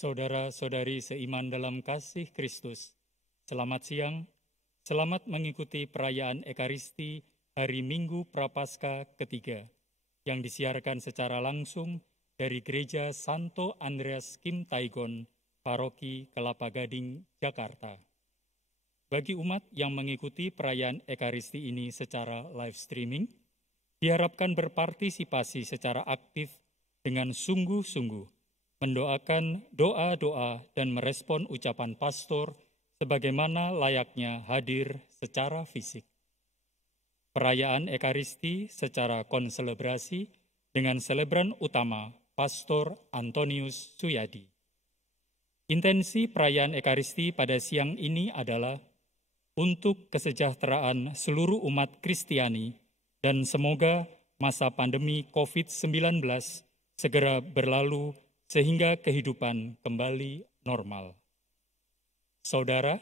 Saudara-saudari seiman dalam kasih Kristus, selamat siang, selamat mengikuti perayaan Ekaristi hari Minggu Prapaskah ketiga, yang disiarkan secara langsung dari Gereja Santo Andreas Kim Taigon, Paroki Kelapa Gading, Jakarta. Bagi umat yang mengikuti perayaan Ekaristi ini secara live streaming, diharapkan berpartisipasi secara aktif dengan sungguh-sungguh, mendoakan doa-doa dan merespon ucapan pastor sebagaimana layaknya hadir secara fisik. Perayaan Ekaristi secara konselebrasi dengan selebran utama Pastor Antonius Suyadi. Intensi perayaan Ekaristi pada siang ini adalah untuk kesejahteraan seluruh umat Kristiani dan semoga masa pandemi COVID-19 segera berlalu sehingga kehidupan kembali normal. Saudara,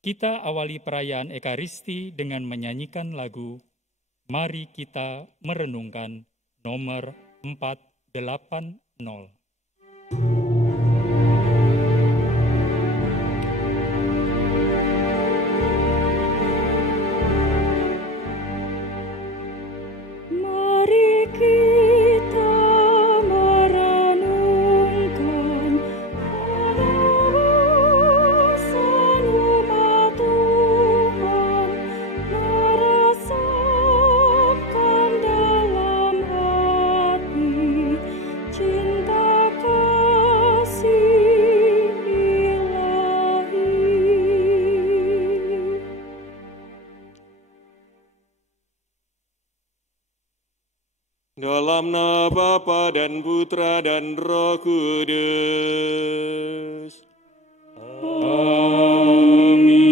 kita awali perayaan Ekaristi dengan menyanyikan lagu Mari Kita Merenungkan nomor 480. Dalam nama Bapa dan Putra dan Roh Kudus. Amin.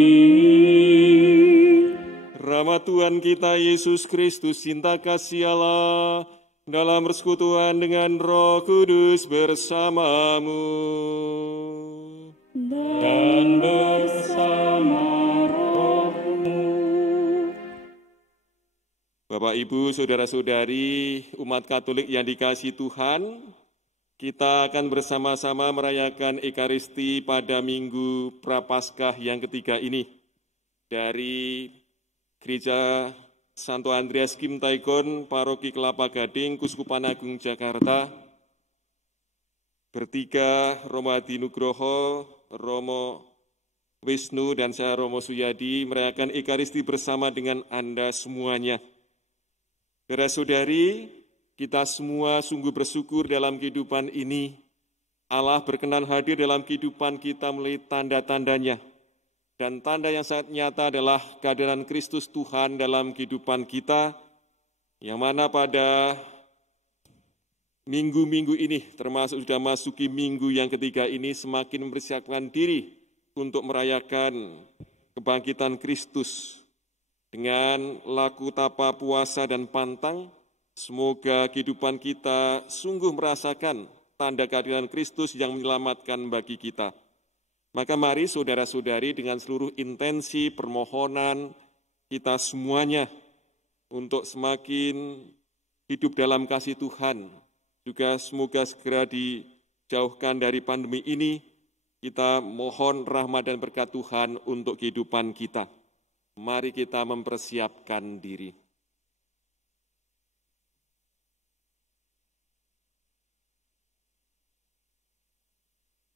Rahmat Tuhan kita Yesus Kristus, cinta kasih Allah, dalam persekutuan dengan Roh Kudus bersamamu. Dan bersama Bapak, Ibu, Saudara-saudari, umat Katolik yang dikasihi Tuhan, kita akan bersama-sama merayakan Ekaristi pada Minggu Prapaskah yang ketiga ini. Dari Gereja Santo Andreas Kim Taigon, Paroki Kelapa Gading, Kuskupan Agung Jakarta, bertiga Romo Hadi Nugroho, Romo Wisnu, dan saya Romo Suyadi merayakan Ekaristi bersama dengan Anda semuanya. Saudara-saudari, kita semua sungguh bersyukur dalam kehidupan ini. Allah berkenan hadir dalam kehidupan kita melalui tanda-tandanya. Dan tanda yang sangat nyata adalah kehadiran Kristus Tuhan dalam kehidupan kita, yang mana pada minggu-minggu ini, termasuk sudah masuki minggu yang ketiga ini, semakin mempersiapkan diri untuk merayakan kebangkitan Kristus. Dengan laku tapa puasa dan pantang, semoga kehidupan kita sungguh merasakan tanda kehadiran Kristus yang menyelamatkan bagi kita. Maka mari saudara-saudari dengan seluruh intensi permohonan kita semuanya untuk semakin hidup dalam kasih Tuhan, juga semoga segera dijauhkan dari pandemi ini, kita mohon rahmat dan berkat Tuhan untuk kehidupan kita. Mari kita mempersiapkan diri.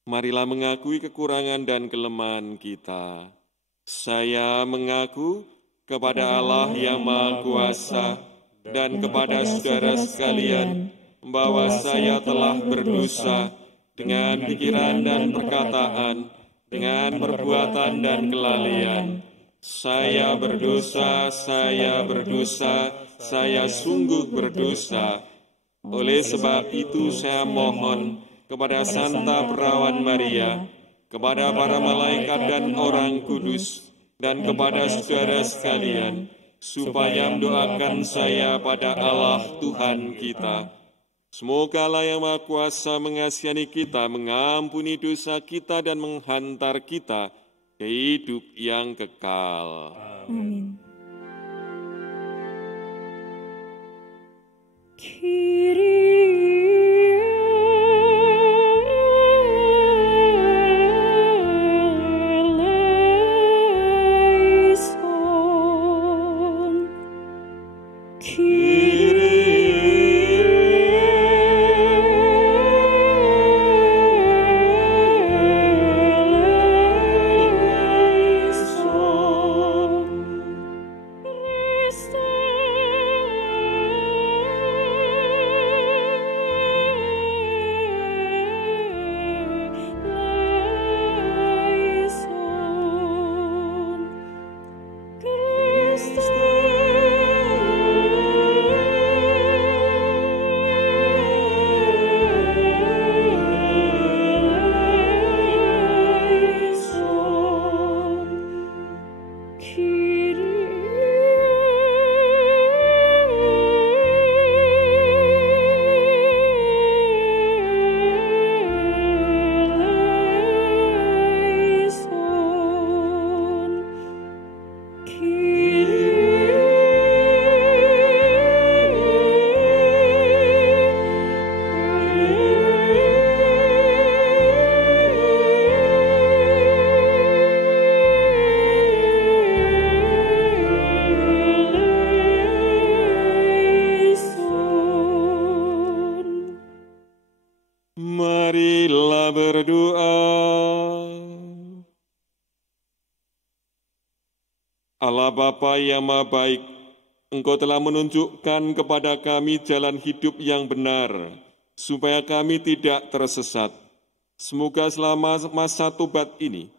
Marilah mengakui kekurangan dan kelemahan kita. Saya mengaku kepada Allah yang Maha Kuasa dan kepada saudara sekalian bahwa saya telah berdosa dengan pikiran dan perkataan, dengan perbuatan dan kelalaian. Saya berdosa, saya sungguh berdosa. Oleh sebab itu saya mohon kepada Santa Perawan Maria, kepada para malaikat dan orang kudus, dan kepada saudara sekalian, supaya mendoakan saya pada Allah Tuhan kita. Semoga Allah yang Maha Kuasa mengasihani kita, mengampuni dosa kita, dan menghantar kita ke hidup yang kekal. Amin. Marilah berdoa. Allah Bapa yang Maha Baik, Engkau telah menunjukkan kepada kami jalan hidup yang benar, supaya kami tidak tersesat. Semoga selama masa tobat ini,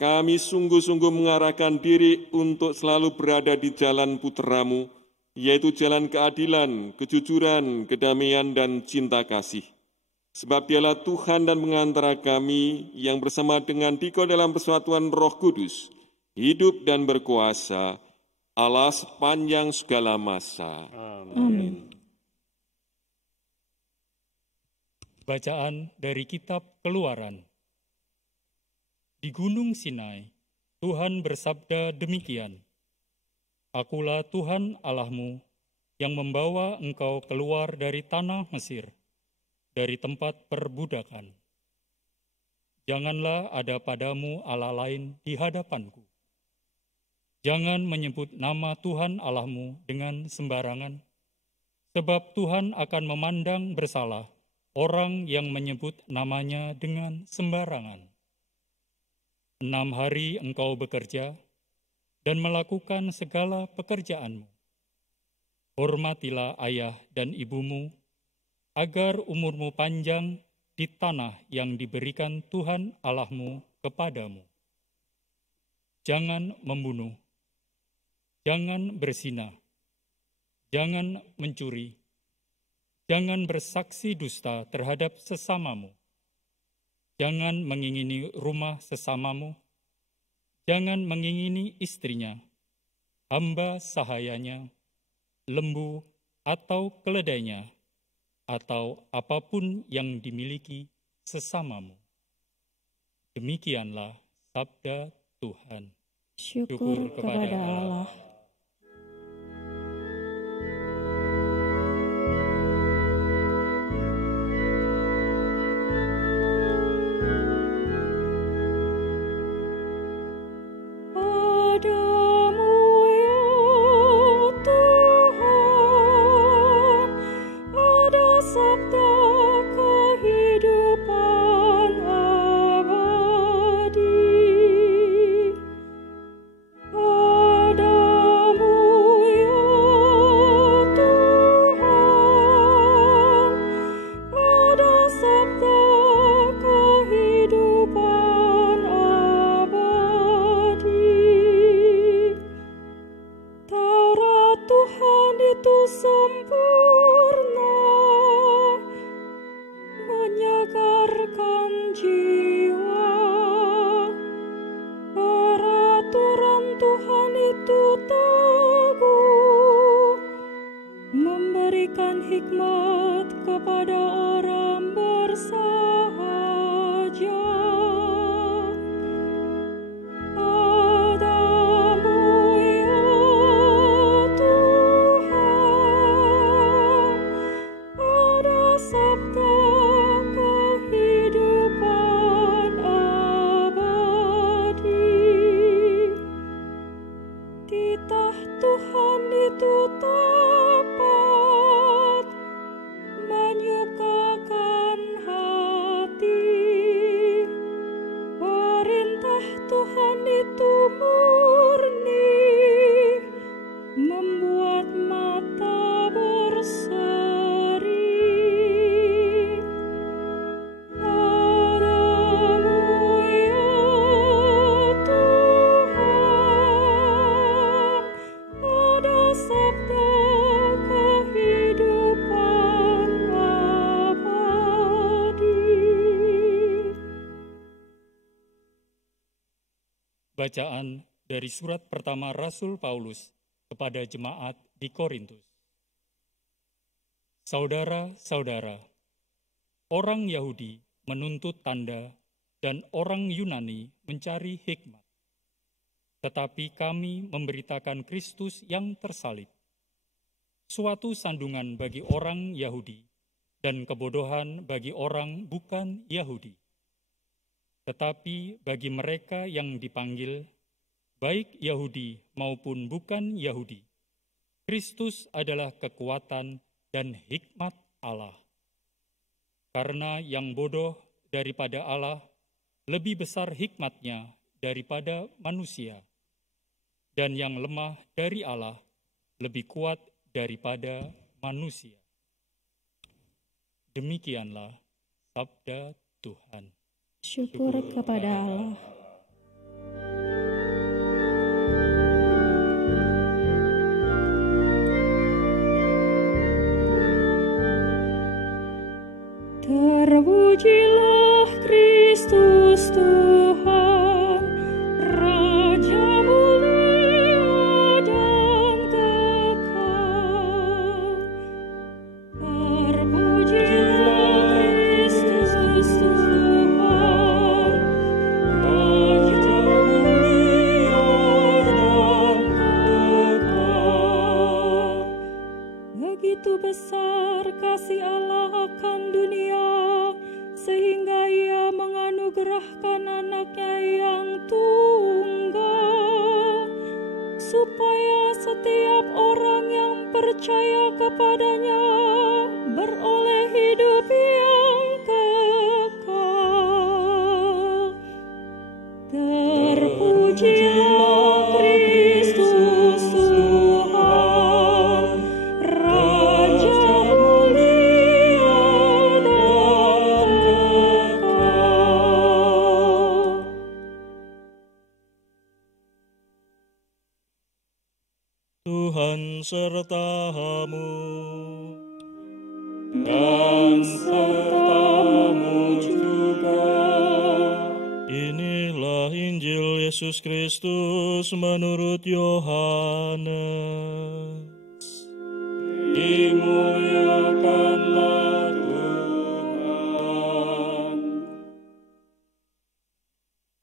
kami sungguh-sungguh mengarahkan diri untuk selalu berada di jalan putra-Mu, yaitu jalan keadilan, kejujuran, kedamaian, dan cinta kasih. Sebab Dialah Tuhan dan pengantara kami yang bersama dengan Dikau dalam persatuan Roh Kudus, hidup dan berkuasa, Allah sepanjang segala masa. Amin. Bacaan dari Kitab Keluaran. Di Gunung Sinai, Tuhan bersabda demikian, Akulah Tuhan Allahmu yang membawa engkau keluar dari tanah Mesir, dari tempat perbudakan. Janganlah ada padamu Allah lain di hadapanku. Jangan menyebut nama Tuhan Allahmu dengan sembarangan, sebab Tuhan akan memandang bersalah orang yang menyebut namanya dengan sembarangan. 6 hari engkau bekerja dan melakukan segala pekerjaanmu. Hormatilah ayah dan ibumu, agar umurmu panjang di tanah yang diberikan Tuhan Allahmu kepadamu. Jangan membunuh, jangan berzina, jangan mencuri, jangan bersaksi dusta terhadap sesamamu, jangan mengingini rumah sesamamu, jangan mengingini istrinya, hamba sahayanya, lembu atau keledainya, atau apapun yang dimiliki sesamamu. Demikianlah sabda Tuhan. Syukur kepada Allah. Bacaan dari surat pertama Rasul Paulus kepada jemaat di Korintus. Saudara-saudara, orang Yahudi menuntut tanda dan orang Yunani mencari hikmat. Tetapi kami memberitakan Kristus yang tersalib, suatu sandungan bagi orang Yahudi dan kebodohan bagi orang bukan Yahudi. Tetapi bagi mereka yang dipanggil, baik Yahudi maupun bukan Yahudi, Kristus adalah kekuatan dan hikmat Allah. Karena yang bodoh daripada Allah, lebih besar hikmat-Nya daripada manusia, dan yang lemah dari Allah lebih kuat daripada manusia. Demikianlah sabda Tuhan. Syukur kepada Allah. Terpujilah Kristus Tuhan, Raja mulia dan kekal. Terpujilah Kristus Tuhan, Raja mulia dan kekal. Begitu besar kasih Allah akan dunia, sehingga Ia menganugerahkan anaknya yang tunggal, supaya setiap orang yang percaya kepadanya beroleh hidup yang kekal. Terpujilah Kristus Tuhan, Raja mulia dan kekal. Tuhan sertamu Dan sertamu juga. Inilah Injil Yesus Kristus menurut Yohanes. Dimuliakanlah Tuhan.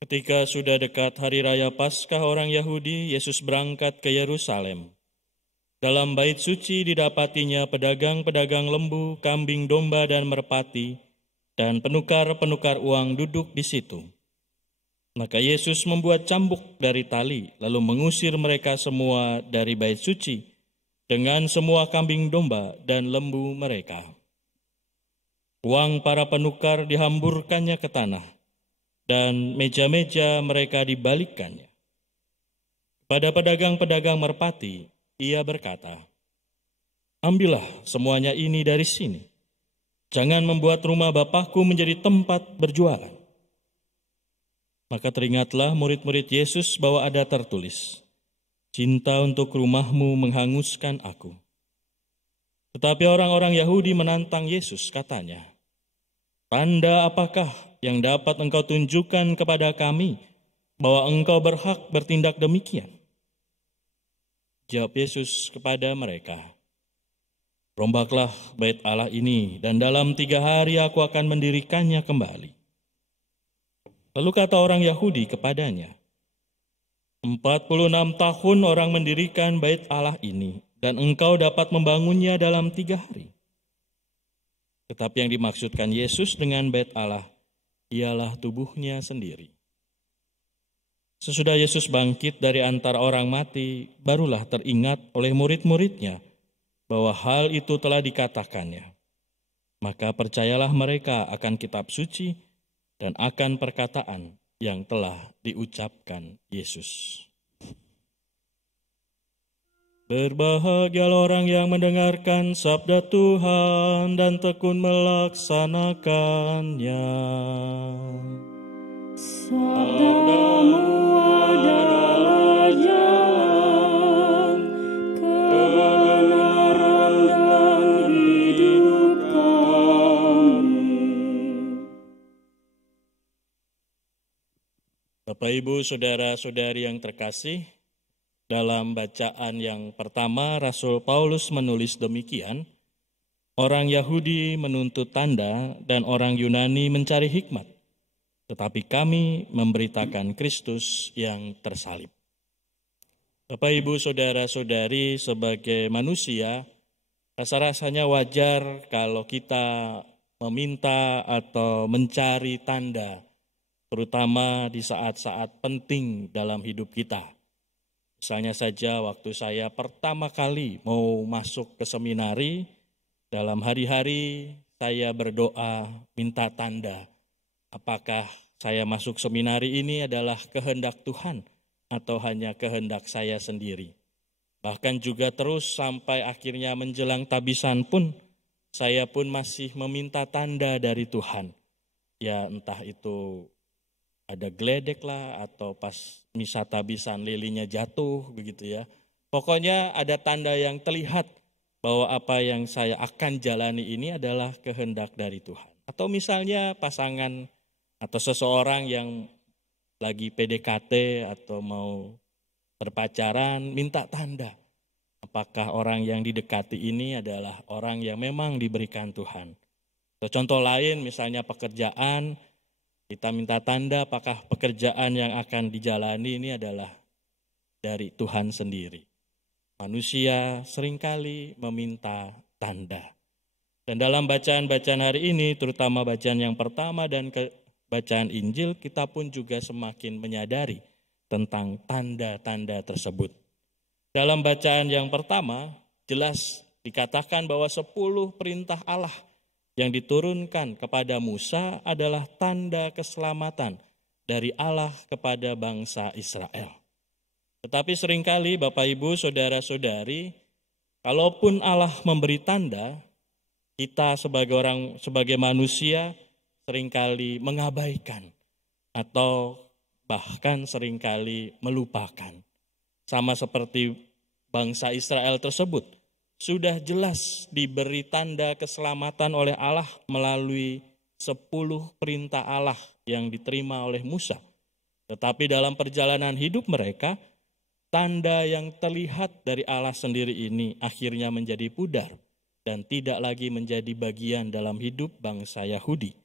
Ketika sudah dekat hari raya Paskah orang Yahudi, Yesus berangkat ke Yerusalem. Dalam bait suci didapatinya pedagang-pedagang lembu, kambing, domba, dan merpati, dan penukar-penukar uang duduk di situ. Maka Yesus membuat cambuk dari tali, lalu mengusir mereka semua dari bait suci, dengan semua kambing domba dan lembu mereka. Uang para penukar dihamburkannya ke tanah, dan meja-meja mereka dibalikkannya. Pada pedagang-pedagang merpati, Ia berkata, "Ambillah semuanya ini dari sini. Jangan membuat rumah Bapakku menjadi tempat berjualan." Maka teringatlah murid-murid Yesus bahwa ada tertulis, "Cinta untuk rumahmu menghanguskan aku." Tetapi orang-orang Yahudi menantang Yesus, katanya, "Tanda apakah yang dapat engkau tunjukkan kepada kami bahwa engkau berhak bertindak demikian?" Jawab Yesus kepada mereka, "Rombaklah bait Allah ini, dan dalam 3 hari aku akan mendirikannya kembali." Lalu kata orang Yahudi kepadanya, 46 tahun orang mendirikan bait Allah ini, dan engkau dapat membangunnya dalam 3 hari. Tetapi yang dimaksudkan Yesus dengan bait Allah, ialah tubuhnya sendiri. Sesudah Yesus bangkit dari antara orang mati, barulah teringat oleh murid-muridnya bahwa hal itu telah dikatakannya. Maka percayalah mereka akan kitab suci dan akan perkataan yang telah diucapkan Yesus. Berbahagialah orang yang mendengarkan sabda Tuhan dan tekun melaksanakannya. Sabdamu adalah jalan, kebenaran dan hidup kami. Bapak, Ibu, saudara-saudari yang terkasih, dalam bacaan yang pertama, Rasul Paulus menulis demikian, orang Yahudi menuntut tanda dan orang Yunani mencari hikmat. Tetapi kami memberitakan Kristus yang tersalib. Bapak, Ibu, saudara-saudari, sebagai manusia, rasa-rasanya wajar kalau kita meminta atau mencari tanda, terutama di saat-saat penting dalam hidup kita. Misalnya saja waktu saya pertama kali mau masuk ke seminari, dalam hari-hari saya berdoa minta tanda. apakah saya masuk seminari ini adalah kehendak Tuhan atau hanya kehendak saya sendiri. Bahkan juga terus sampai akhirnya menjelang tabisan pun, saya pun masih meminta tanda dari Tuhan. Ya entah itu ada geledek lah atau pas misa tabisan lilinnya jatuh begitu ya. Pokoknya ada tanda yang terlihat bahwa apa yang saya akan jalani ini adalah kehendak dari Tuhan. Atau misalnya pasangan atau seseorang yang lagi PDKT atau mau berpacaran minta tanda. Apakah orang yang didekati ini adalah orang yang memang diberikan Tuhan. Atau contoh lain misalnya pekerjaan, kita minta tanda apakah pekerjaan yang akan dijalani ini adalah dari Tuhan sendiri. Manusia seringkali meminta tanda. Dan dalam bacaan-bacaan hari ini, terutama bacaan yang pertama dan bacaan Injil, kita pun juga semakin menyadari tentang tanda-tanda tersebut. Dalam bacaan yang pertama, jelas dikatakan bahwa 10 perintah Allah yang diturunkan kepada Musa adalah tanda keselamatan dari Allah kepada bangsa Israel. Tetapi seringkali Bapak Ibu, Saudara-saudari, kalaupun Allah memberi tanda, kita sebagai manusia seringkali mengabaikan atau bahkan seringkali melupakan. Sama seperti bangsa Israel tersebut, sudah jelas diberi tanda keselamatan oleh Allah melalui 10 perintah Allah yang diterima oleh Musa. Tetapi dalam perjalanan hidup mereka, tanda yang terlihat dari Allah sendiri ini akhirnya menjadi pudar dan tidak lagi menjadi bagian dalam hidup bangsa Yahudi.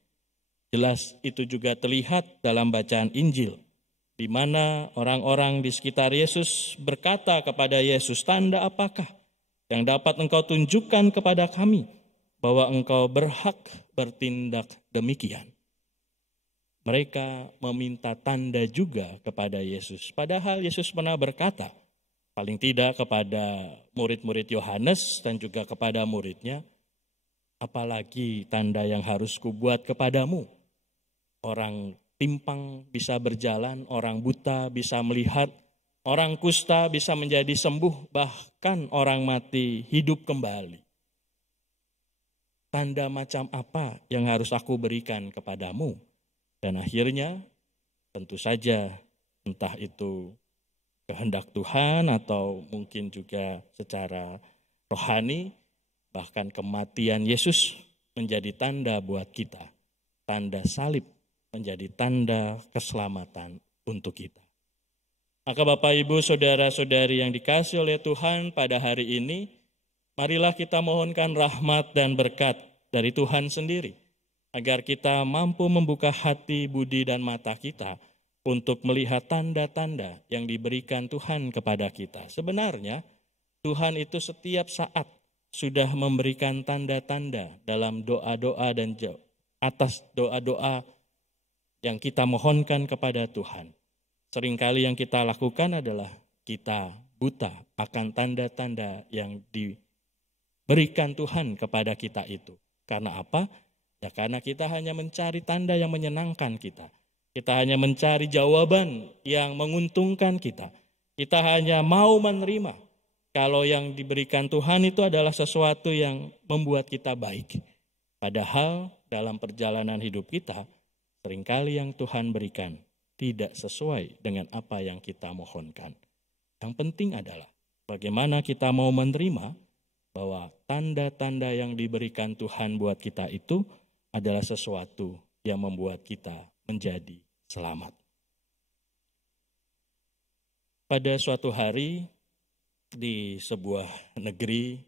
Jelas itu juga terlihat dalam bacaan Injil, di mana orang-orang di sekitar Yesus berkata kepada Yesus, "Tanda apakah yang dapat engkau tunjukkan kepada kami bahwa engkau berhak bertindak demikian?" Mereka meminta tanda juga kepada Yesus. Padahal Yesus pernah berkata, paling tidak kepada murid-murid Yohanes dan juga kepada muridnya, "Apalagi tanda yang harus kubuat kepadamu? Orang timpang bisa berjalan, orang buta bisa melihat, orang kusta bisa menjadi sembuh, bahkan orang mati hidup kembali. Tanda macam apa yang harus aku berikan kepadamu?" Dan akhirnya tentu saja entah itu kehendak Tuhan atau mungkin juga secara rohani, bahkan kematian Yesus menjadi tanda buat kita. Tanda salib menjadi tanda keselamatan untuk kita. Maka Bapak Ibu Saudara-saudari yang dikasihi oleh Tuhan pada hari ini, marilah kita mohonkan rahmat dan berkat dari Tuhan sendiri, agar kita mampu membuka hati, budi, dan mata kita untuk melihat tanda-tanda yang diberikan Tuhan kepada kita. Sebenarnya Tuhan itu setiap saat sudah memberikan tanda-tanda dalam doa-doa dan atas doa-doa yang kita mohonkan kepada Tuhan. Seringkali yang kita lakukan adalah kita buta akan tanda-tanda yang diberikan Tuhan kepada kita itu. Karena apa? Ya karena kita hanya mencari tanda yang menyenangkan kita. Kita hanya mencari jawaban yang menguntungkan kita. Kita hanya mau menerima kalau yang diberikan Tuhan itu adalah sesuatu yang membuat kita baik. Padahal dalam perjalanan hidup kita, seringkali yang Tuhan berikan tidak sesuai dengan apa yang kita mohonkan. Yang penting adalah bagaimana kita mau menerima bahwa tanda-tanda yang diberikan Tuhan buat kita itu adalah sesuatu yang membuat kita menjadi selamat. Pada suatu hari di sebuah negeri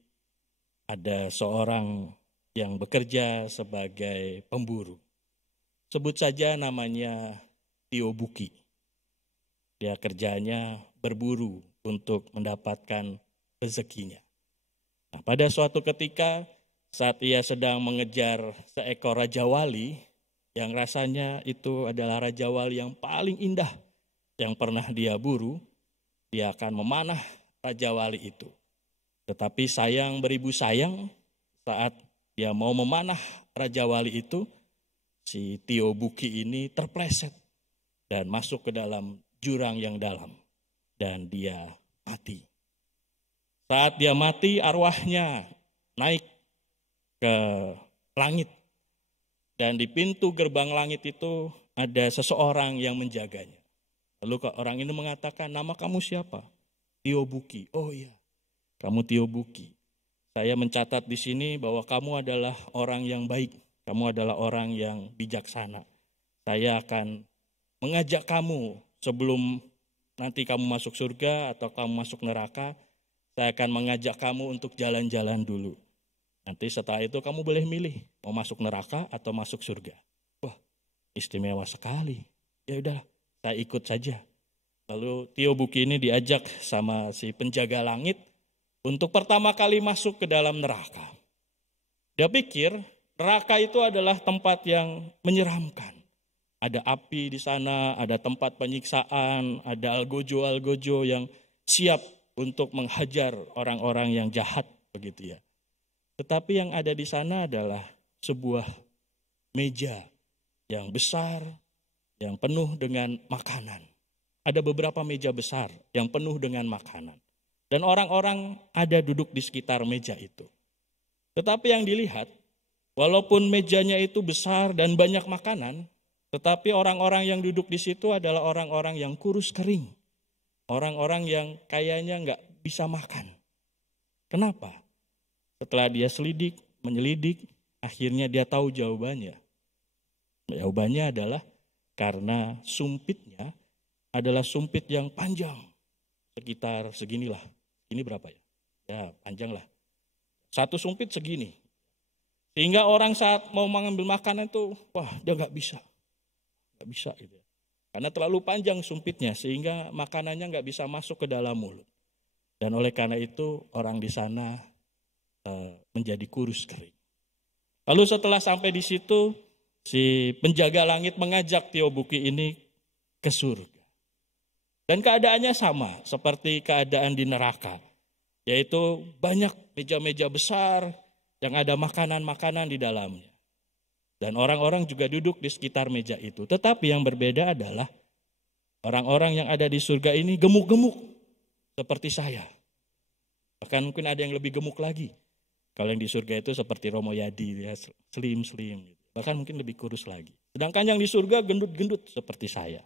ada seorang yang bekerja sebagai pemburu. Sebut saja namanya Tio Buki. Dia kerjanya berburu untuk mendapatkan rezekinya. Nah, pada suatu ketika saat ia sedang mengejar seekor raja wali yang rasanya itu adalah raja wali yang paling indah yang pernah dia buru, dia akan memanah raja wali itu. Tetapi sayang beribu sayang, saat dia mau memanah raja wali itu, si Tio Buki ini terpleset dan masuk ke dalam jurang yang dalam. Dan dia mati. Saat dia mati, arwahnya naik ke langit. Dan di pintu gerbang langit itu ada seseorang yang menjaganya. Lalu orang ini mengatakan, nama kamu siapa? Tio Buki. Oh iya, kamu Tio Buki. Saya mencatat di sini bahwa kamu adalah orang yang baik. Kamu adalah orang yang bijaksana. Saya akan mengajak kamu sebelum nanti kamu masuk surga atau kamu masuk neraka, saya akan mengajak kamu untuk jalan-jalan dulu. Nanti setelah itu kamu boleh milih mau masuk neraka atau masuk surga. Wah, istimewa sekali. Ya udah, saya ikut saja. Lalu Tio Buki ini diajak sama si penjaga langit untuk pertama kali masuk ke dalam neraka. Dia pikir neraka itu adalah tempat yang menyeramkan. Ada api di sana, ada tempat penyiksaan, ada algojo-algojo yang siap untuk menghajar orang-orang yang jahat, begitu ya. Tetapi yang ada di sana adalah sebuah meja yang besar, yang penuh dengan makanan. Ada beberapa meja besar yang penuh dengan makanan. Dan orang-orang ada duduk di sekitar meja itu. Tetapi yang dilihat, walaupun mejanya itu besar dan banyak makanan, tetapi orang-orang yang duduk di situ adalah orang-orang yang kurus kering. Orang-orang yang kayaknya nggak bisa makan. Kenapa? Setelah dia menyelidik, akhirnya dia tahu jawabannya. Jawabannya adalah karena sumpitnya adalah sumpit yang panjang. Sekitar seginilah. Ini berapa ya? Ya panjang lah. Satu sumpit segini. Sehingga orang saat mau mengambil makanan itu, wah dia nggak bisa. Nggak bisa gitu. Karena terlalu panjang sumpitnya sehingga makanannya nggak bisa masuk ke dalam mulut. Dan oleh karena itu orang di sana menjadi kurus kering. Lalu setelah sampai di situ, si penjaga langit mengajak Tio Buki ini ke surga. Dan keadaannya sama seperti keadaan di neraka. Yaitu banyak meja-meja besar yang ada makanan-makanan di dalamnya. Dan orang-orang juga duduk di sekitar meja itu. Tetapi yang berbeda adalah orang-orang yang ada di surga ini gemuk-gemuk seperti saya. Bahkan mungkin ada yang lebih gemuk lagi. Kalau yang di surga itu seperti Romo Yadi, ya, slim. Bahkan mungkin lebih kurus lagi. Sedangkan yang di surga gendut-gendut seperti saya.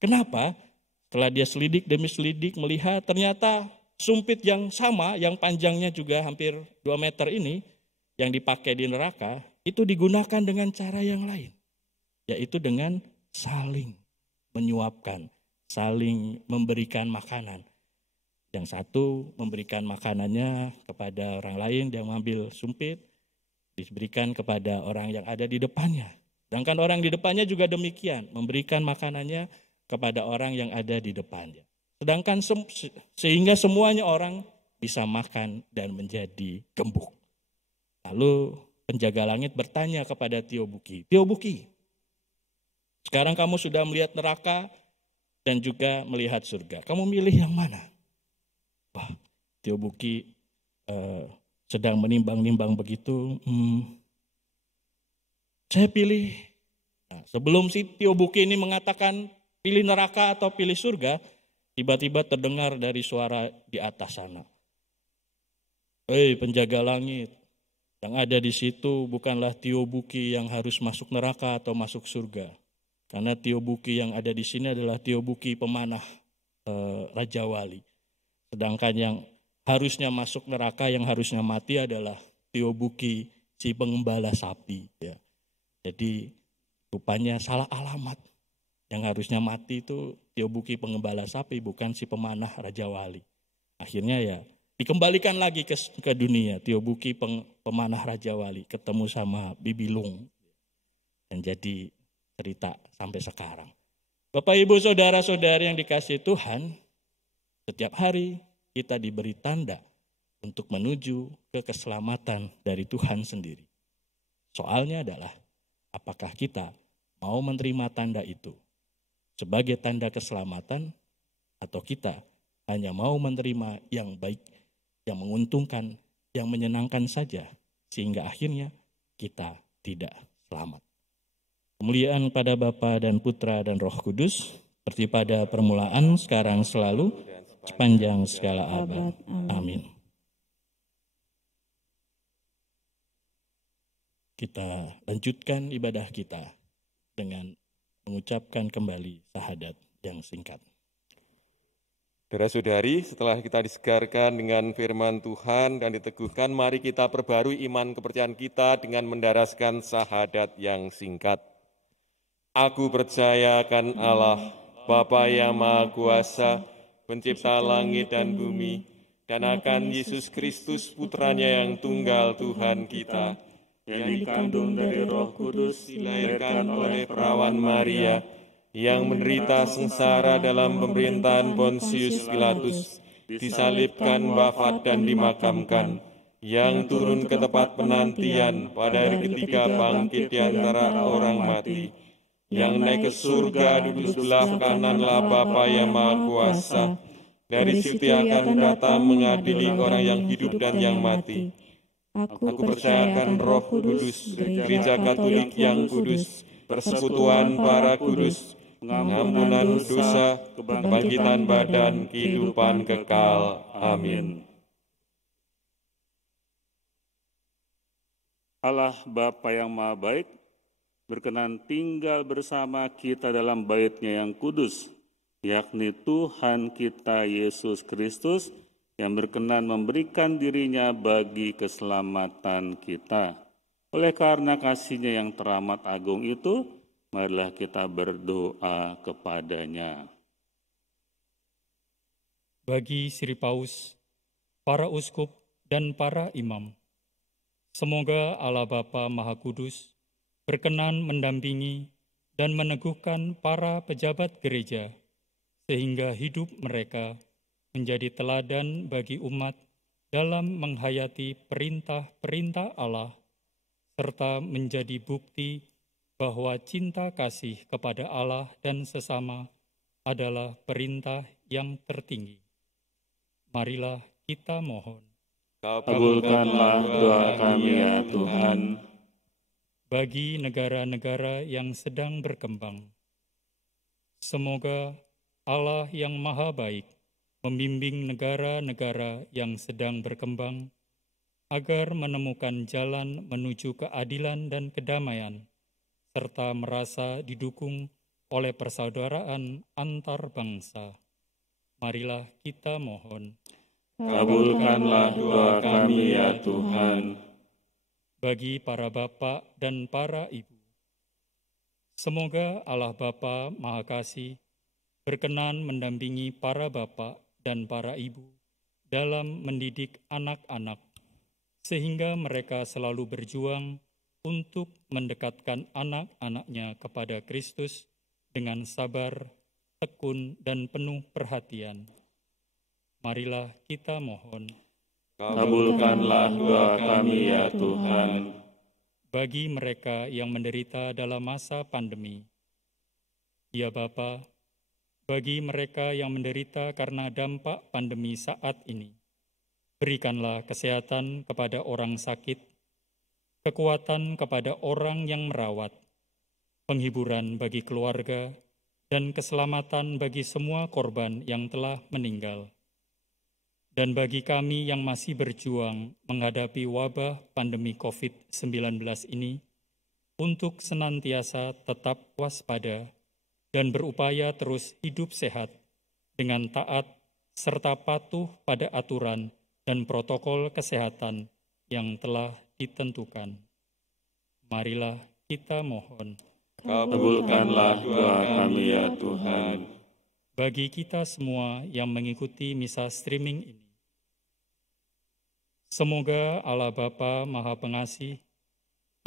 Kenapa? Setelah dia selidik demi selidik melihat ternyata sumpit yang sama, yang panjangnya juga hampir 2 meter ini, yang dipakai di neraka, itu digunakan dengan cara yang lain. Yaitu dengan saling menyuapkan, saling memberikan makanan. Yang satu memberikan makanannya kepada orang lain, dia mengambil sumpit, diberikan kepada orang yang ada di depannya. Sedangkan orang di depannya juga demikian, memberikan makanannya kepada orang yang ada di depannya. Sedangkan sehingga semuanya orang bisa makan dan menjadi gemuk. Lalu penjaga langit bertanya kepada Tio Buki, Tio Buki, sekarang kamu sudah melihat neraka dan juga melihat surga. Kamu milih yang mana? Wah, Tio Buki sedang menimbang-nimbang begitu. Saya pilih. Nah, sebelum si Tio Buki ini mengatakan pilih neraka atau pilih surga, tiba-tiba terdengar dari suara di atas sana. Hei penjaga langit, yang ada di situ bukanlah Tio Buki yang harus masuk neraka atau masuk surga. Karena Tio Buki yang ada di sini adalah Tio Buki pemanah Raja Wali. Sedangkan yang harusnya masuk neraka, yang harusnya mati adalah Tio Buki si pengembala sapi. Ya. Jadi rupanya salah alamat. Yang harusnya mati itu Tio Buki pengembala sapi, bukan si pemanah Raja Wali. Akhirnya ya dikembalikan lagi ke dunia. Tio Buki pemanah Raja Wali ketemu sama Bibi Lung. Dan jadi cerita sampai sekarang. Bapak Ibu saudara-saudari yang dikasihi Tuhan, setiap hari kita diberi tanda untuk menuju ke keselamatan dari Tuhan sendiri. Soalnya adalah apakah kita mau menerima tanda itu sebagai tanda keselamatan atau kita hanya mau menerima yang baik, yang menguntungkan, yang menyenangkan saja, sehingga akhirnya kita tidak selamat. Kemuliaan pada Bapa dan Putra dan Roh Kudus, seperti pada permulaan, sekarang, selalu, sepanjang segala abad. Amin. Kita lanjutkan ibadah kita dengan mengucapkan kembali syahadat yang singkat. Saudara-saudari, setelah kita disegarkan dengan firman Tuhan dan diteguhkan, mari kita perbarui iman kepercayaan kita dengan mendaraskan syahadat yang singkat. Aku percaya akan Allah, Bapa yang Maha Kuasa, pencipta langit dan bumi, dan akan Yesus Kristus, Putranya yang tunggal Tuhan kita, yang dikandung dari Roh Kudus, dilahirkan oleh perawan Maria, yang menderita sengsara dalam pemerintahan Pontius Pilatus, disalibkan, wafat, dan dimakamkan, yang turun ke tempat penantian pada hari ketiga bangkit di antara orang mati, yang naik ke surga duduk sebelah kanan Allah Bapa yang Maha Kuasa, dari situ akan datang mengadili orang yang hidup dan yang mati. Aku percayakan Roh Kudus, Gereja Katolik yang kudus, persekutuan para kudus, pengampunan dosa, kebangkitan badan, kehidupan kekal. Amin. Allah Bapa yang Maha Baik, berkenan tinggal bersama kita dalam Bait-Nya yang kudus, yakni Tuhan kita Yesus Kristus, yang berkenan memberikan dirinya bagi keselamatan kita. Oleh karena kasih-Nya yang teramat agung itu, marilah kita berdoa kepadanya. Bagi Sri Paus, para uskup, dan para imam, semoga Allah Bapa Maha Kudus berkenan mendampingi dan meneguhkan para pejabat gereja, sehingga hidup mereka menjadi teladan bagi umat dalam menghayati perintah-perintah Allah, serta menjadi bukti bahwa cinta kasih kepada Allah dan sesama adalah perintah yang tertinggi. Marilah kita mohon. Kabulkanlah doa kami ya Tuhan. Bagi negara-negara yang sedang berkembang, semoga Allah yang Maha Baik membimbing negara-negara yang sedang berkembang agar menemukan jalan menuju keadilan dan kedamaian, serta merasa didukung oleh persaudaraan antar bangsa. Marilah kita mohon. Kabulkanlah doa kami ya Tuhan. Bagi para bapak dan para ibu, semoga Allah Bapa Maha Kasih berkenan mendampingi para bapak dan para ibu dalam mendidik anak-anak, sehingga mereka selalu berjuang untuk mendekatkan anak-anaknya kepada Kristus dengan sabar, tekun, dan penuh perhatian. Marilah kita mohon. Kabulkanlah doa kami ya Tuhan. Bagi mereka yang menderita dalam masa pandemi, ya Bapa, bagi mereka yang menderita karena dampak pandemi saat ini, berikanlah kesehatan kepada orang sakit, kekuatan kepada orang yang merawat, penghiburan bagi keluarga, dan keselamatan bagi semua korban yang telah meninggal. Dan bagi kami yang masih berjuang menghadapi wabah pandemi COVID-19 ini, untuk senantiasa tetap waspada dan berupaya terus hidup sehat dengan taat serta patuh pada aturan dan protokol kesehatan yang telah ditentukan. Marilah kita mohon. Kabulkanlah doa kami ya Tuhan. Bagi kita semua yang mengikuti misa streaming ini, semoga Allah Bapa Maha Pengasih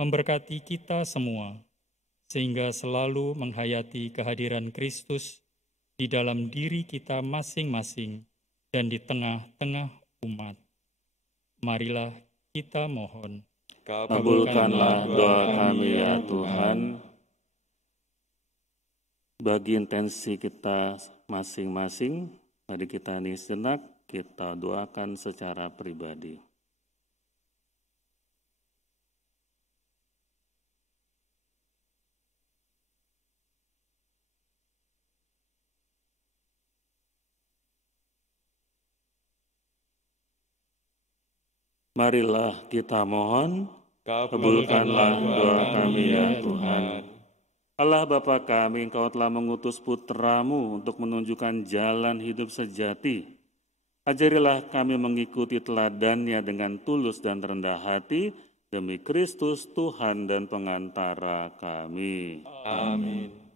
memberkati kita semua, sehingga selalu menghayati kehadiran Kristus di dalam diri kita masing-masing dan di tengah-tengah umat. Marilah kita mohon. Kabulkanlah doa kami ya Tuhan. Bagi intensi kita masing-masing, mari kita hening sejenak, kita doakan secara pribadi. Marilah kita mohon, kabulkanlah doa kami ya Tuhan. Allah Bapa kami, Engkau telah mengutus Putra-Mu untuk menunjukkan jalan hidup sejati. Ajarilah kami mengikuti teladannya dengan tulus dan rendah hati, demi Kristus Tuhan dan pengantara kami. Amin.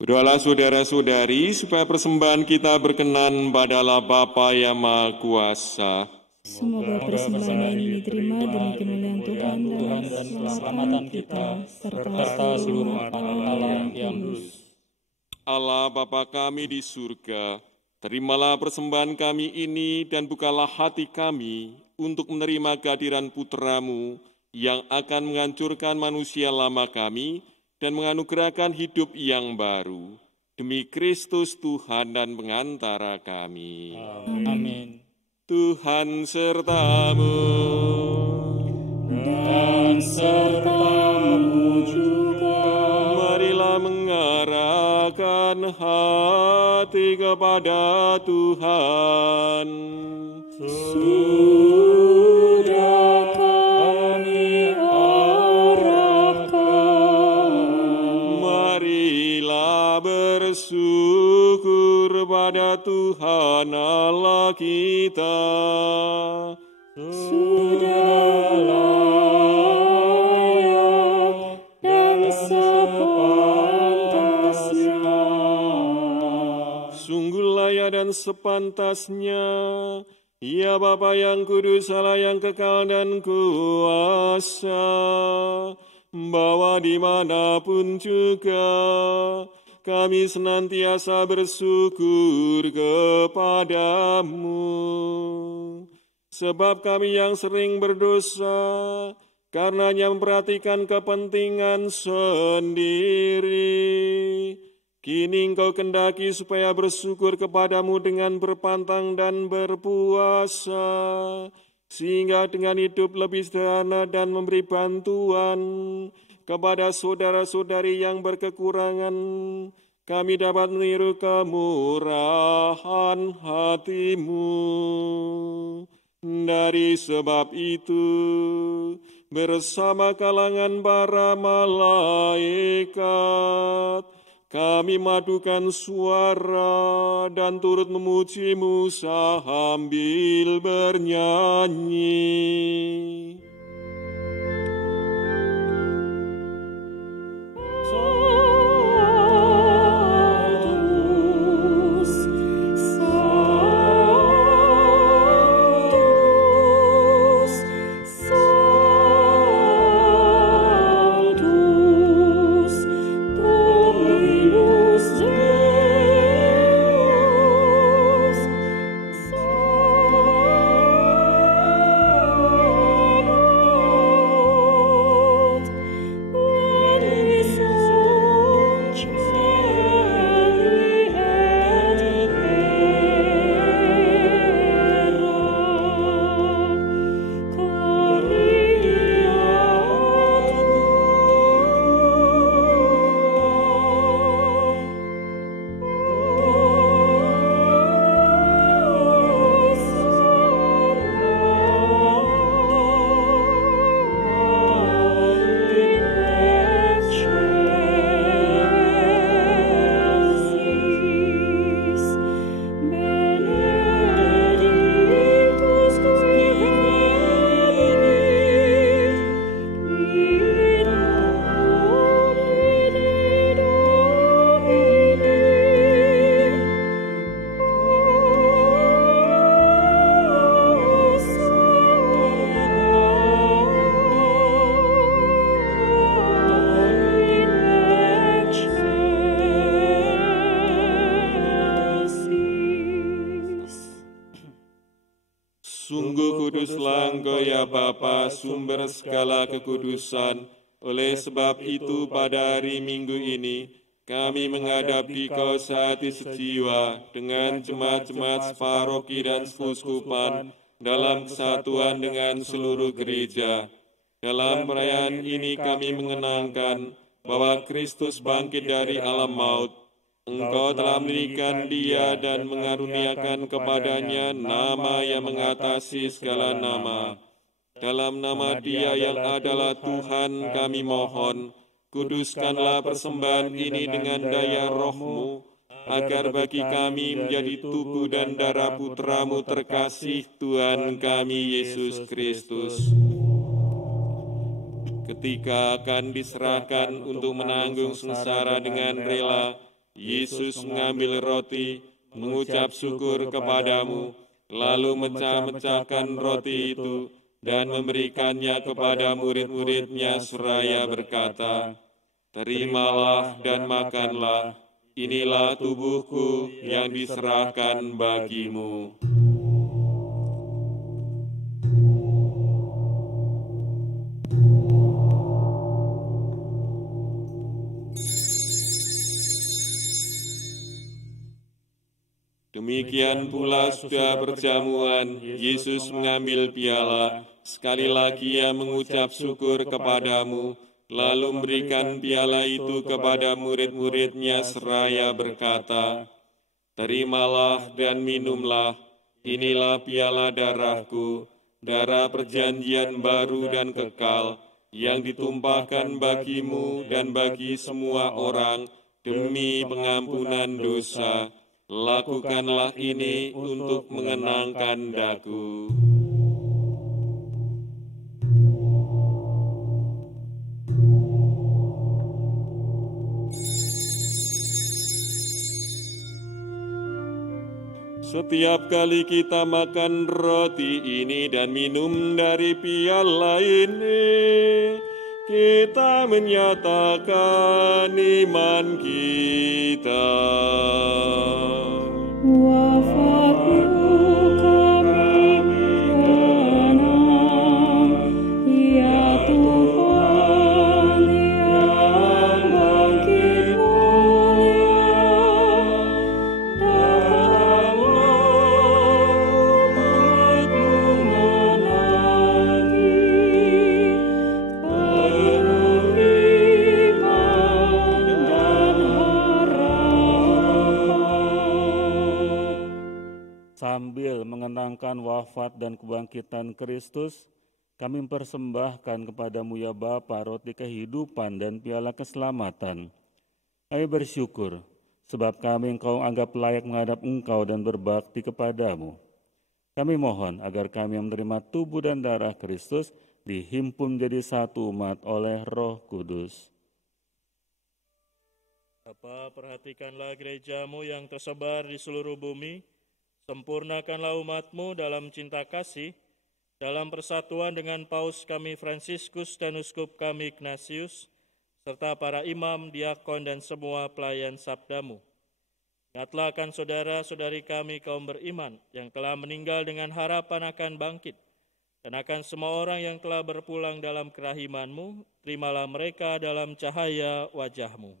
Berdoalah saudara-saudari supaya persembahan kita berkenan pada Allah Bapa yang Maha Kuasa. Semoga persembahan ini diterima demi kemuliaan Tuhan dan keselamatan kita, serta seluruh Allah yang kudus. Allah Bapa kami di surga, terimalah persembahan kami ini dan bukalah hati kami untuk menerima kehadiran Putra-Mu yang akan menghancurkan manusia lama kami dan menganugerahkan hidup yang baru. Demi Kristus Tuhan dan pengantara kami. Amin. Tuhan sertamu. Dan sertamu juga. Marilah mengarahkan hati kepada Tuhan. Sudah kami arahkan. Marilah bersyukur pada Tuhan Allah kita. Sudah layak dan sepantasnya. Sungguh layak dan sepantasnya, ya Bapa yang kudus, Allah yang kekal dan kuasa, bahwa dimanapun juga kami senantiasa bersyukur kepadamu. Sebab kami yang sering berdosa, karenanya memperhatikan kepentingan sendiri. Kini Engkau kendaki supaya bersyukur kepadamu dengan berpantang dan berpuasa, sehingga dengan hidup lebih sederhana dan memberi bantuan kepada saudara-saudari yang berkekurangan, kami dapat meniru kemurahan hati-Mu. Dari sebab itu, bersama kalangan para malaikat, kami madukan suara dan turut memuji-Mu sambil bernyanyi. Sungguh kuduslah Engkau ya Bapa, sumber segala kekudusan. Oleh sebab itu pada hari Minggu ini, kami menghadapi Kau sehati sejiwa dengan jemaat-jemaat separoki dan sekuskupan dalam kesatuan dengan seluruh gereja. Dalam perayaan ini kami mengenangkan bahwa Kristus bangkit dari alam maut. Engkau telah memberikan Dia dan mengaruniakan kepadanya nama yang mengatasi segala nama. Dalam nama Dia yang adalah Tuhan kami mohon, kuduskanlah persembahan ini dengan daya Roh-Mu, agar bagi kami menjadi tubuh dan darah Putra-Mu terkasih Tuhan kami Yesus Kristus. Ketika akan diserahkan untuk menanggung sengsara dengan rela, Yesus mengambil roti, mengucap syukur kepadamu, lalu mecah-mecahkan roti itu dan memberikannya kepada murid-muridnya seraya berkata, "Terimalah dan makanlah, inilah tubuhku yang diserahkan bagimu." Demikian pula sudah berjamuan, Yesus mengambil piala, sekali lagi Ia mengucap syukur kepadamu, lalu memberikan piala itu kepada murid-muridnya seraya berkata, "Terimalah dan minumlah, inilah piala darahku, darah perjanjian baru dan kekal, yang ditumpahkan bagimu dan bagi semua orang demi pengampunan dosa. Lakukanlah ini untuk mengenangkan daku." Setiap kali kita makan roti ini dan minum dari piala ini, kita menyatakan iman kita. Wafatmu kami kenang, ya Tuhan yang bangkit mulia. Datanglah umat-Mu menanti, penuh iman dan harapan. Sambil mengenangkan wafat dan kebangkitan Kristus, kami mempersembahkan kepadamu ya Bapa roti kehidupan dan piala keselamatan. Kami bersyukur, sebab kami Engkau anggap layak menghadap Engkau dan berbakti kepadamu. Kami mohon agar kami yang menerima tubuh dan darah Kristus dihimpun menjadi satu umat oleh Roh Kudus. Bapa, perhatikanlah gerejamu yang tersebar di seluruh bumi, sempurnakanlah umat-Mu dalam cinta kasih, dalam persatuan dengan Paus kami Fransiskus dan Uskup kami Ignatius, serta para imam, diakon, dan semua pelayan sabda-Mu. Ingatlah akan saudara-saudari kami kaum beriman yang telah meninggal dengan harapan akan bangkit, dan akan semua orang yang telah berpulang dalam kerahiman-Mu, terimalah mereka dalam cahaya wajah-Mu.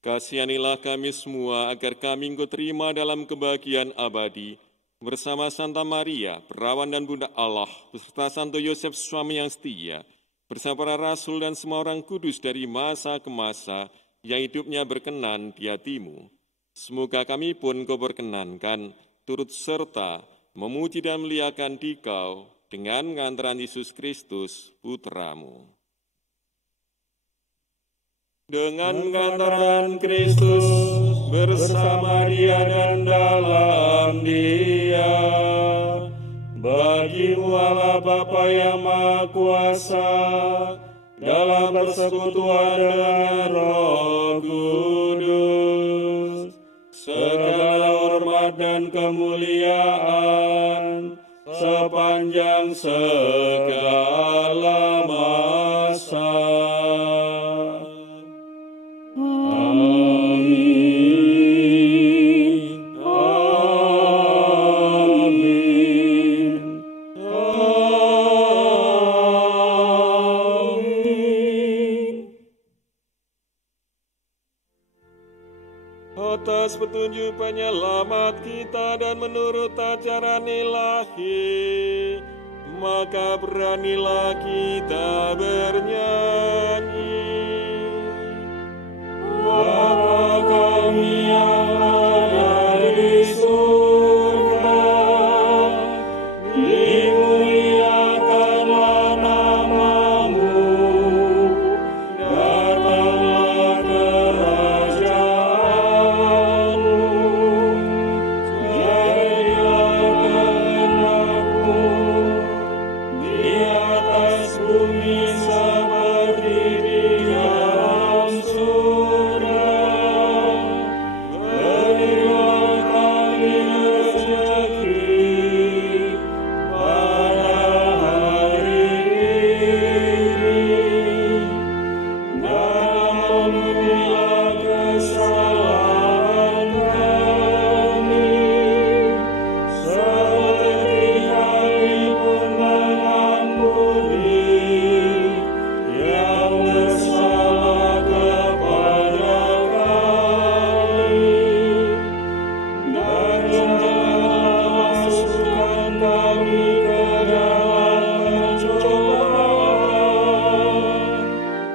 Kasihanilah kami semua agar kami Engkau terima dalam kebahagiaan abadi, bersama Santa Maria, perawan dan Bunda Allah, beserta Santo Yosef suami yang setia, bersama para rasul dan semua orang kudus dari masa ke masa, yang hidupnya berkenan di hati-Mu. Semoga kami pun Kau berkenankan, turut serta memuji dan memuliakan Dikau dengan pengantaran Yesus Kristus, Putra-Mu. Dengan pengantaran Kristus, bersama Dia dan dalam Dia, bagi-Mu Allah Bapa yang Maha Kuasa, dalam persekutuan dengan Roh Kudus, segala hormat dan kemuliaan sepanjang segala masa. Amin. Amin. atas petunjuk penyelamat kita dan menurut ajaran ilahi, maka beranilah kita bernyanyi. Bapa kami yang ada di surga, dimuliakanlah nama-Mu, datanglah kerajaan-Mu, jadilah kehendak-Mu di atas bumi seperti di dalam surga. Berilah kami rezeki pada hari ini, dan ampunilah kesalahan kami, seperti kami pun mengampuni yang bersalah kepada kami. Dan janganlah masukkan kami ke dalam pencobaan,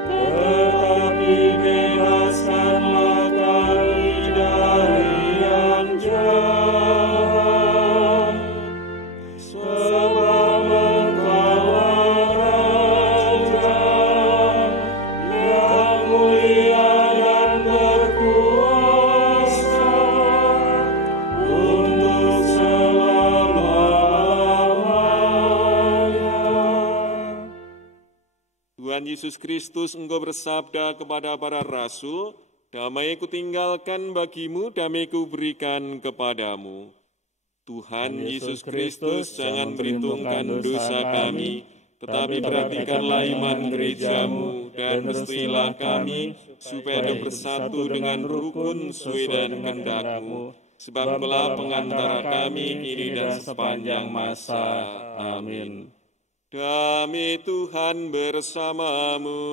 tetapi bebaskanlah kami dari yang jahat. Sebab Engkau-lah Raja yang mulia dan berkuasa untuk selama-lamanya. Tuhan Yesus Kristus, Engkau bersabda kepada para rasul, "Damai kutinggalkan bagimu, damai kuberikan kepadamu." Tuhan Yesus Kristus, jangan perhitungkan dosa kami, tetapi perhatikanlah iman gereja-Mu, dan restuilah kami, supaya dapat bersatu dengan rukun sesuai dengan kehendak-Mu, sebab Engkaulah pengantara kami kini dan sepanjang masa. Amin. Damai Tuhan bersamamu.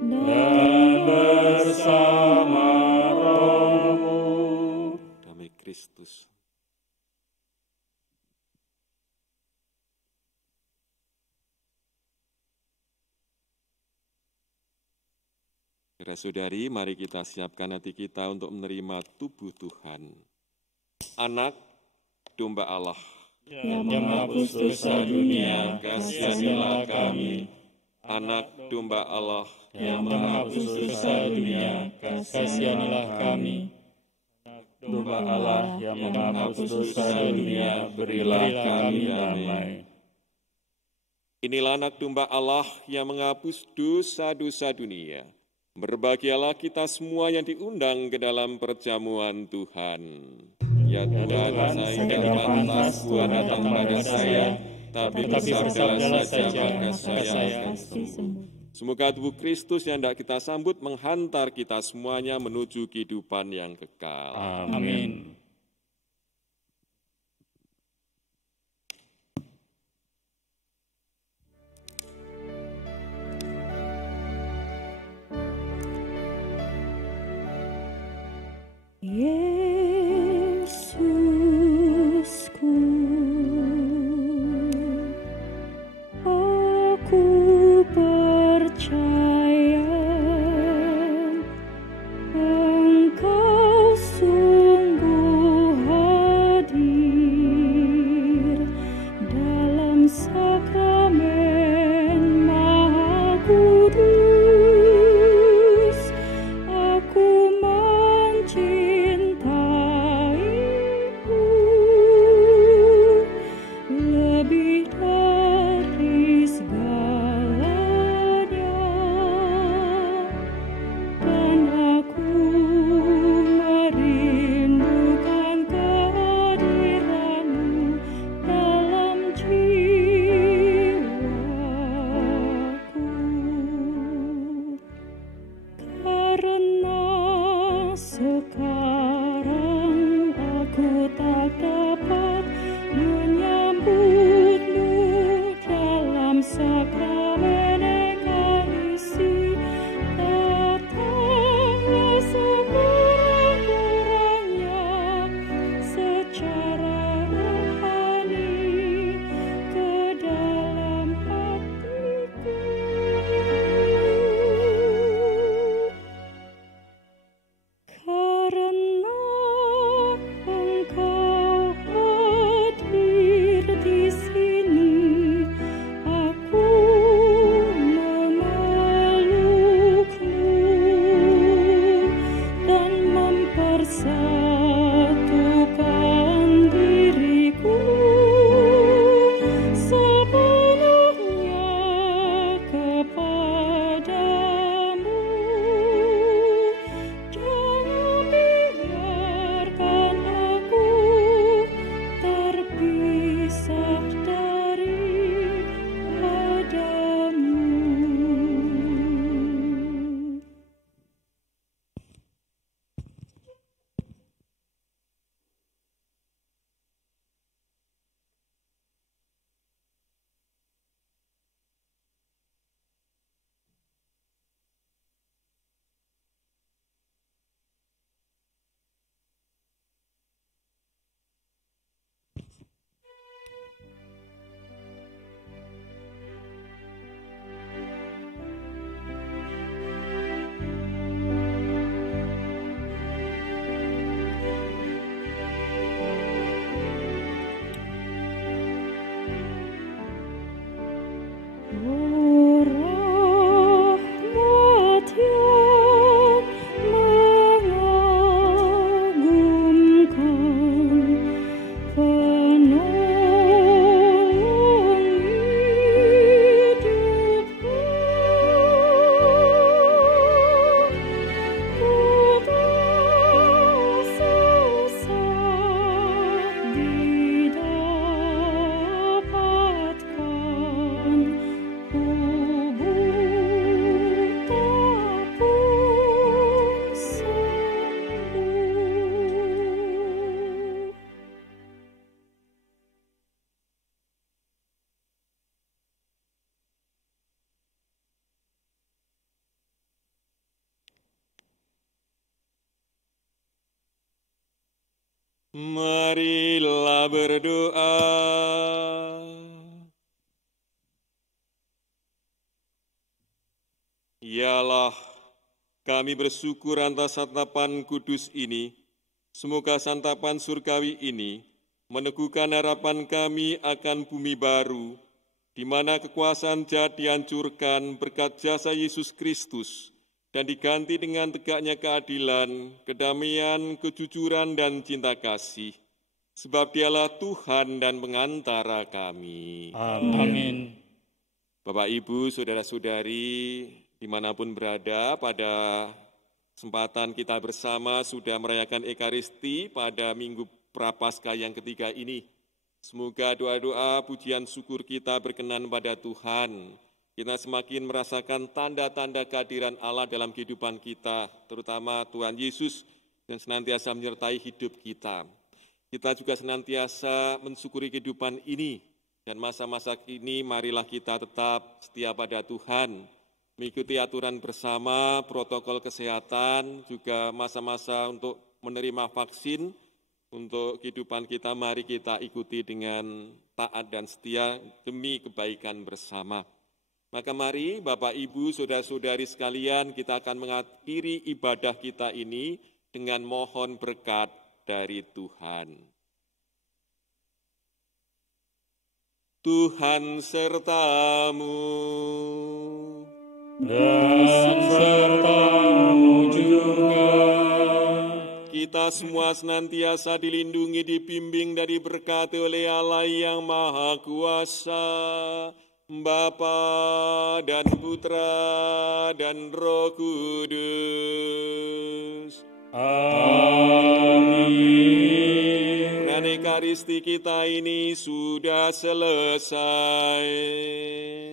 Dan bersama rohmu. Damai Kristus. Saudara-saudari, mari kita siapkan hati kita untuk menerima tubuh Tuhan. Anak domba Allah, yang menghapus dosa dunia, kasihanilah kami. Anak domba Allah, yang menghapus dosa dunia, kasihanilah kami. Domba Allah yang menghapus dosa dunia, berilah kami damai. inilah anak domba Allah yang menghapus dosa-dosa dunia. Berbahagialah kita semua yang diundang ke dalam perjamuan Tuhan. Ya Tuhan, saya tidak pantas Tuhan datang pada saya, tapi bersabdalah saja maka saya akan sembuh. Semoga tubuh Kristus yang hendak kita sambut menghantar kita semuanya menuju kehidupan yang kekal. Amin. Yesusku, aku percaya Engkau sungguh Marilah berdoa. Ya Allah, kami bersyukur atas santapan kudus ini. Semoga santapan surgawi ini meneguhkan harapan kami akan bumi baru, di mana kekuasaan jahat dihancurkan berkat jasa Yesus Kristus dan diganti dengan tegaknya keadilan, kedamaian, kejujuran, dan cinta kasih. Sebab Dialah Tuhan dan pengantara kami. Amin. Bapak, Ibu, saudara-saudari, dimanapun berada, pada kesempatan kita bersama sudah merayakan Ekaristi pada Minggu Prapaskah yang ketiga ini. Semoga doa-doa, pujian syukur kita berkenan pada Tuhan. Kita semakin merasakan tanda-tanda kehadiran Allah dalam kehidupan kita, terutama Tuhan Yesus yang senantiasa menyertai hidup kita. Kita juga senantiasa mensyukuri kehidupan ini, dan masa-masa ini marilah kita tetap setia pada Tuhan, mengikuti aturan bersama, protokol kesehatan, juga masa-masa untuk menerima vaksin. Untuk kehidupan kita, mari kita ikuti dengan taat dan setia demi kebaikan bersama. Maka mari Bapak, Ibu, saudara-saudari sekalian, kita akan mengakhiri ibadah kita ini dengan mohon berkat dari Tuhan. Tuhan sertamu. Dan sertamu juga. Kita semua senantiasa dilindungi, dibimbing, dan diberkati oleh Allah yang Maha Kuasa, Bapa dan Putra dan Roh Kudus. Amin. Dan Ekaristi kita ini sudah selesai.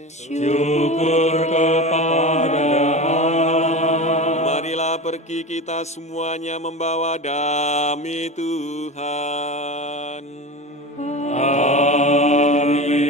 Syukur kepada Marilah pergi kita semuanya membawa damai Tuhan. Amin.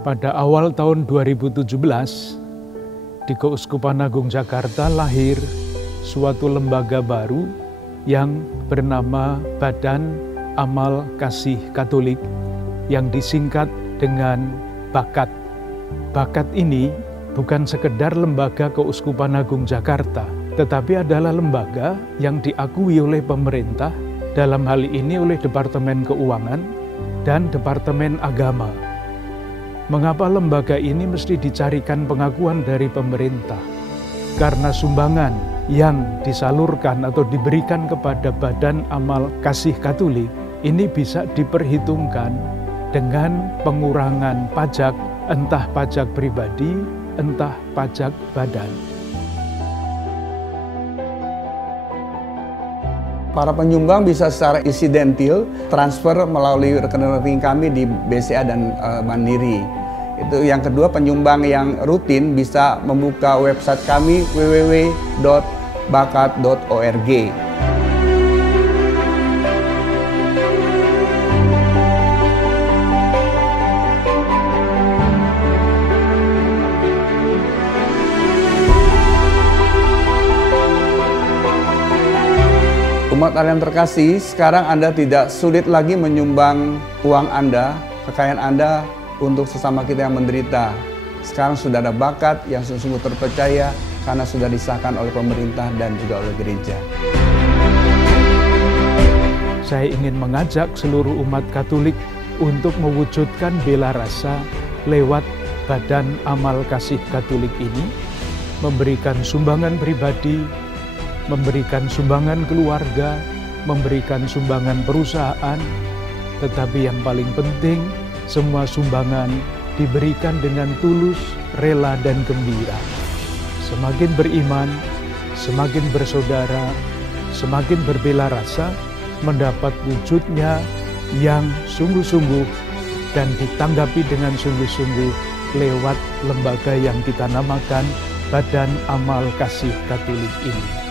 Pada awal tahun 2017, di Keuskupan Agung Jakarta lahir suatu lembaga baru yang bernama Badan Amal Kasih Katolik yang disingkat dengan BAKAT. BAKAT ini bukan sekedar lembaga Keuskupan Agung Jakarta, tetapi adalah lembaga yang diakui oleh pemerintah, dalam hal ini oleh Departemen Keuangan dan Departemen Agama. Mengapa lembaga ini mesti dicarikan pengakuan dari pemerintah? Karena sumbangan yang disalurkan atau diberikan kepada Badan Amal Kasih Katolik ini bisa diperhitungkan dengan pengurangan pajak, entah pajak pribadi, entah pajak badan. Para penyumbang bisa secara insidentil transfer melalui rekening kami di BCA dan Mandiri. Itu yang kedua, penyumbang yang rutin bisa membuka website kami www.bakat.org. Umat Allah yang terkasih, sekarang Anda tidak sulit lagi menyumbang uang Anda, kekayaan Anda untuk sesama kita yang menderita. Sekarang sudah ada bakat yang sungguh-sungguh terpercaya karena sudah disahkan oleh pemerintah dan juga oleh gereja. Saya ingin mengajak seluruh umat Katolik untuk mewujudkan bela rasa lewat Badan Amal Kasih Katolik ini, memberikan sumbangan pribadi, memberikan sumbangan keluarga, memberikan sumbangan perusahaan, tetapi yang paling penting, semua sumbangan diberikan dengan tulus, rela, dan gembira. Semakin beriman, semakin bersaudara, semakin berbela rasa, mendapat wujudnya yang sungguh-sungguh dan ditanggapi dengan sungguh-sungguh lewat lembaga yang kita namakan Badan Amal Kasih Katolik ini.